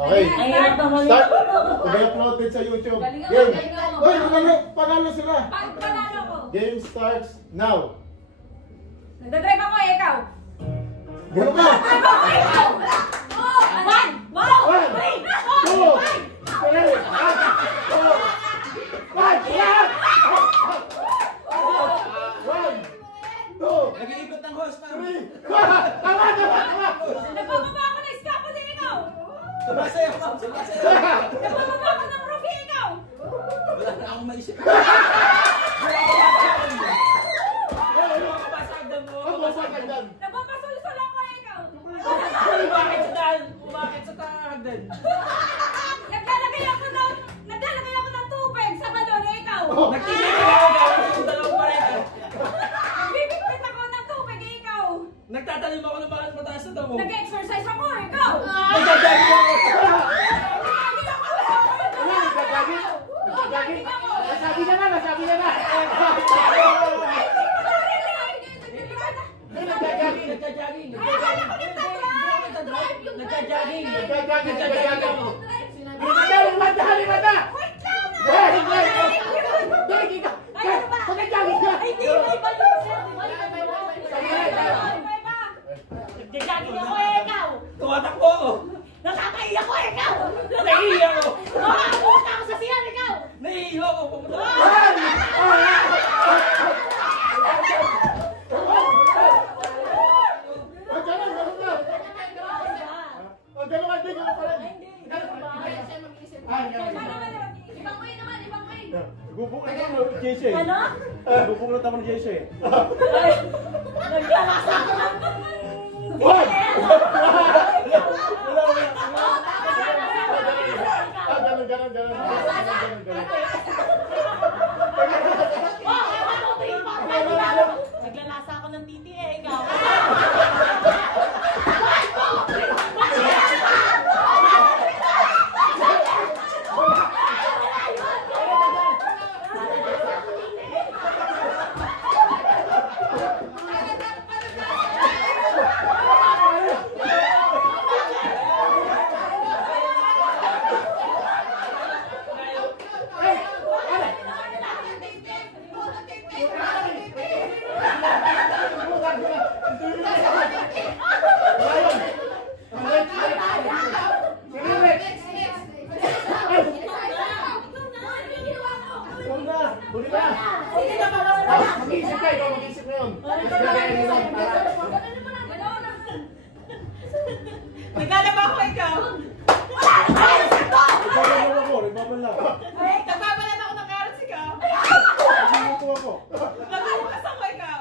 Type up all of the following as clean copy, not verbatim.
Okay. Start. Mag-uploaded sa YouTube. Game. Uy, panalo sila. Panalo ko. Game starts now. Nagdadrive ako eh, ikaw. Gano'n ka? Nagdadrive ako eh, ikaw. One. Two. Three. One. Two. Nag-iikot ng host, ma'am. Three. Tama. Nagpapaba ako ng scaffolding, ikaw. Sumasayaw, ma'am. Sumasayaw. Nagpapaba ako ng rookie, ikaw. Wala na akong maisip. Nagpapasulsol ako eh, ikaw. Umakit sa hagdan. Naglalagay ako ng tubig sa balon eh, ikaw. Nagtitigil ako gawin dalawang pareha. Bibigpit ako ng tubig eh, ikaw. Nagtatalim ako ng bakit mataas na damo. Nag-exercise ako eh, ikaw. Nagdadali ako. Nasabi na na. Tumatakbo ako. Nakakaiyak ko eh, ikaw. Naiiyak ako. Pumunta ako sa siyan, ikaw. Naiiyak ako. Pumunta ako. Bubunot ako ng JC. Naglalasa ako ng... Naglalasa ako ng titi eh, ikaw. Mag-isip na yun. Naglalaba ako ikaw. Nagbabalan ako ng carrots ikaw. Nagbubukas ako ikaw.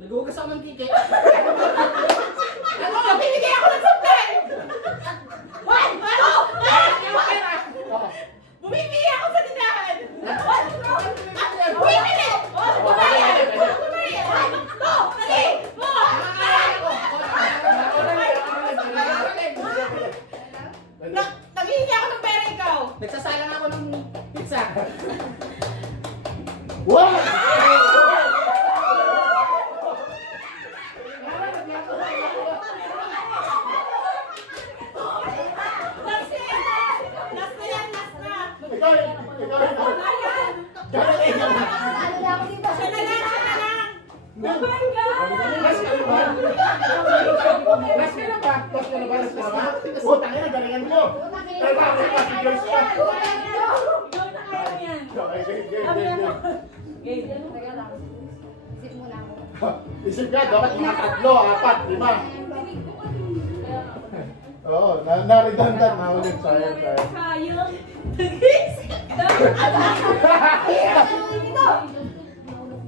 Naghugas ako ng kike. Bibigay ako ng sukle! Bumibili ako sa tindahan! Bumibili! Naghihingi ako ng pera ikaw! Nagsasalang ako ng pizza. Wow! Isip ka, dapat mga 3, 4, 5. Oo, na-redundant na ulit. Sayang.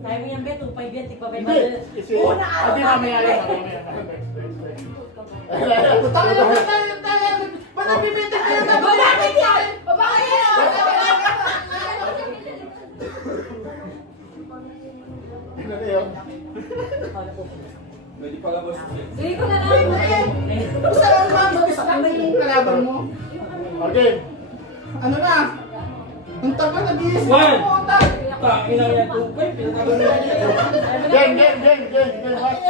Kaya mo yan, Beto, 5 yan, tigpa 5 Hindi, hindi mamaya yan. Ba't nagbibenta kayo na? Malapit yan! Babae yan! Ano na yun? Pwede pala boss. Hindi ko na lang. Gusto mo ba? Mag-isa lang yung kalaban mo. Okay. Ano na? Ang tagal nag-iisip One. mo, utang. Takin lang yan 2-5. Pinatagal na yan. Game. Watch.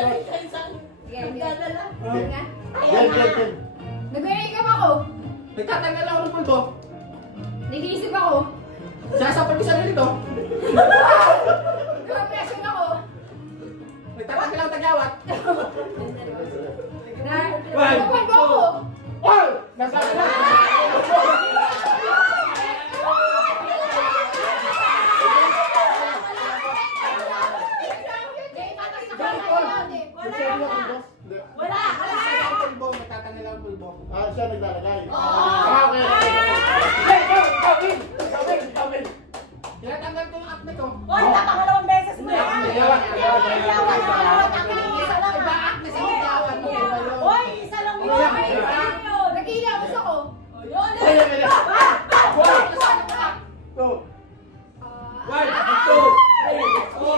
Game. Nag-iikap ako. Nagtatanggal ako ng pulbo. Nag-iisip ako. Sasapal ko siya dito. Nag-presyon ako. Nagtatanggal ako tagawat. Nagpapalbo ako. Oh! Nasaan na? Wala. Pulbo, nagtatanggal ako ng pulbo. Ah, siya naglalagay. Okay. Tinatanggal ko yung acne ko. Hoy, napangalawang beses mo yan. Iba acne sa tagawat mo. Hoy, isa lang yun. Nag-iilamos ako. Yun. Go. 1, 2, 3, 4, 5.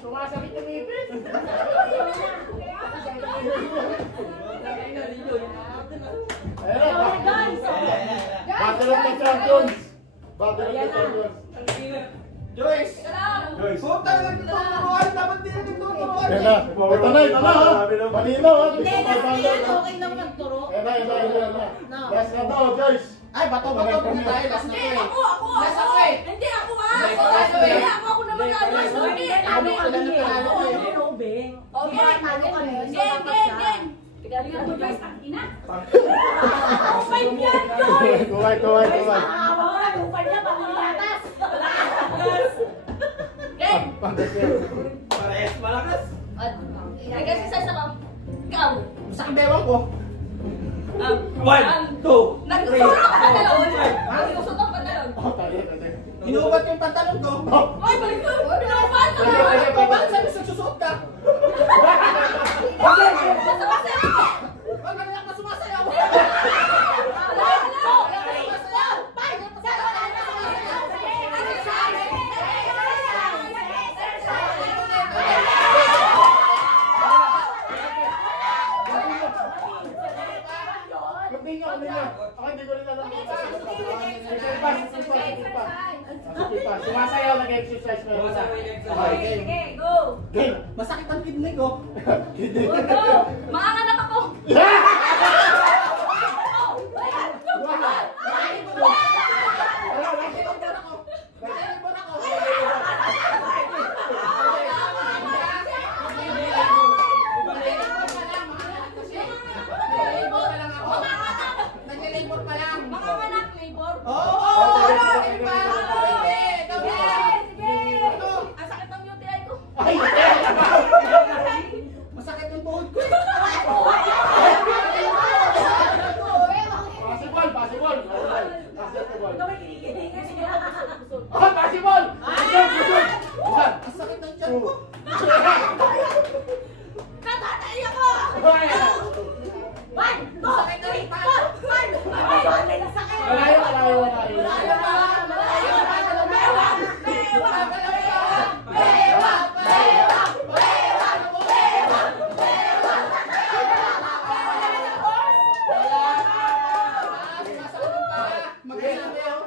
Sumasakit yung ipin. Battle of the Champions. Joyce! Puta na nagtuturuan! Dapat di na nagtuturuan! Ito na ha. Malino ha. Okay lang magturo. Ito na. Last na to, Joyce. Ay, bato-bato muna tayo. Last na Hindi, ko eh. ako. Last ako eh. Hindi, ako nga. Hindi, ako eh. Hindi, ako naman nga. Hindi, Ano ka lang na Game. Pigalingan mo guys, ang ina. Upay yan, Joy! Kuway. Upay niya, pangilatas. Game! Parehas malakas. Nagay si Sasa ka. Ikaw. Sa akin bewang ko. 1, 2, Nagsusot ang pantalon. Nagsusot ang pantalon. Hinubat yung pantalon ko. Ay, balik ko. Pinawapan ka. Ikaw ba sabi sa susuot ka? Sasabasayaw ka. Huwag ka na sumasayaw. Hindi ko rin alam. Sumasayaw, nag-exercise mo. Sige, go. Masakit ang kidney ko. Go. Maanganak ako. Nag-labor pa lang. Maanganak, labor. Oo! Ang sakit ng UTI ko. Masakit yung tuhod ko. Possible. Ito may kinikilingan siya. Possible! Ang sakit ng tiyan ko. Katatay ako! 1, 2, 3, 4, 5! Ay, nasakit! Malayo.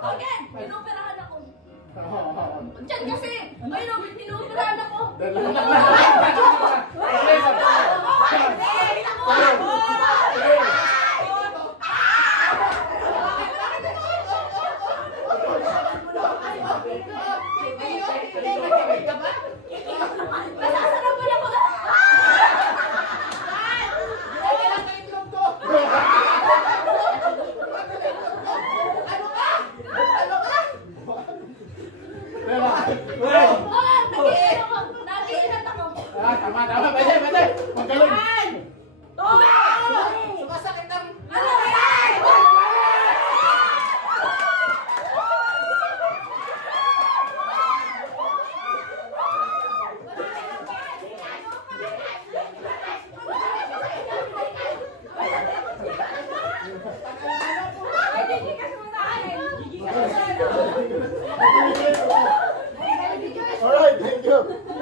Okay, pinoperahan ako. Diyan kasi, ayun, pinoperahan ako. Nasasarap ko na ako. Nag-iinat ako. Tama. Pwede. Magaling. Sumasakit ang... Ano yan? Ay, hindi ka sa akin. Thank you.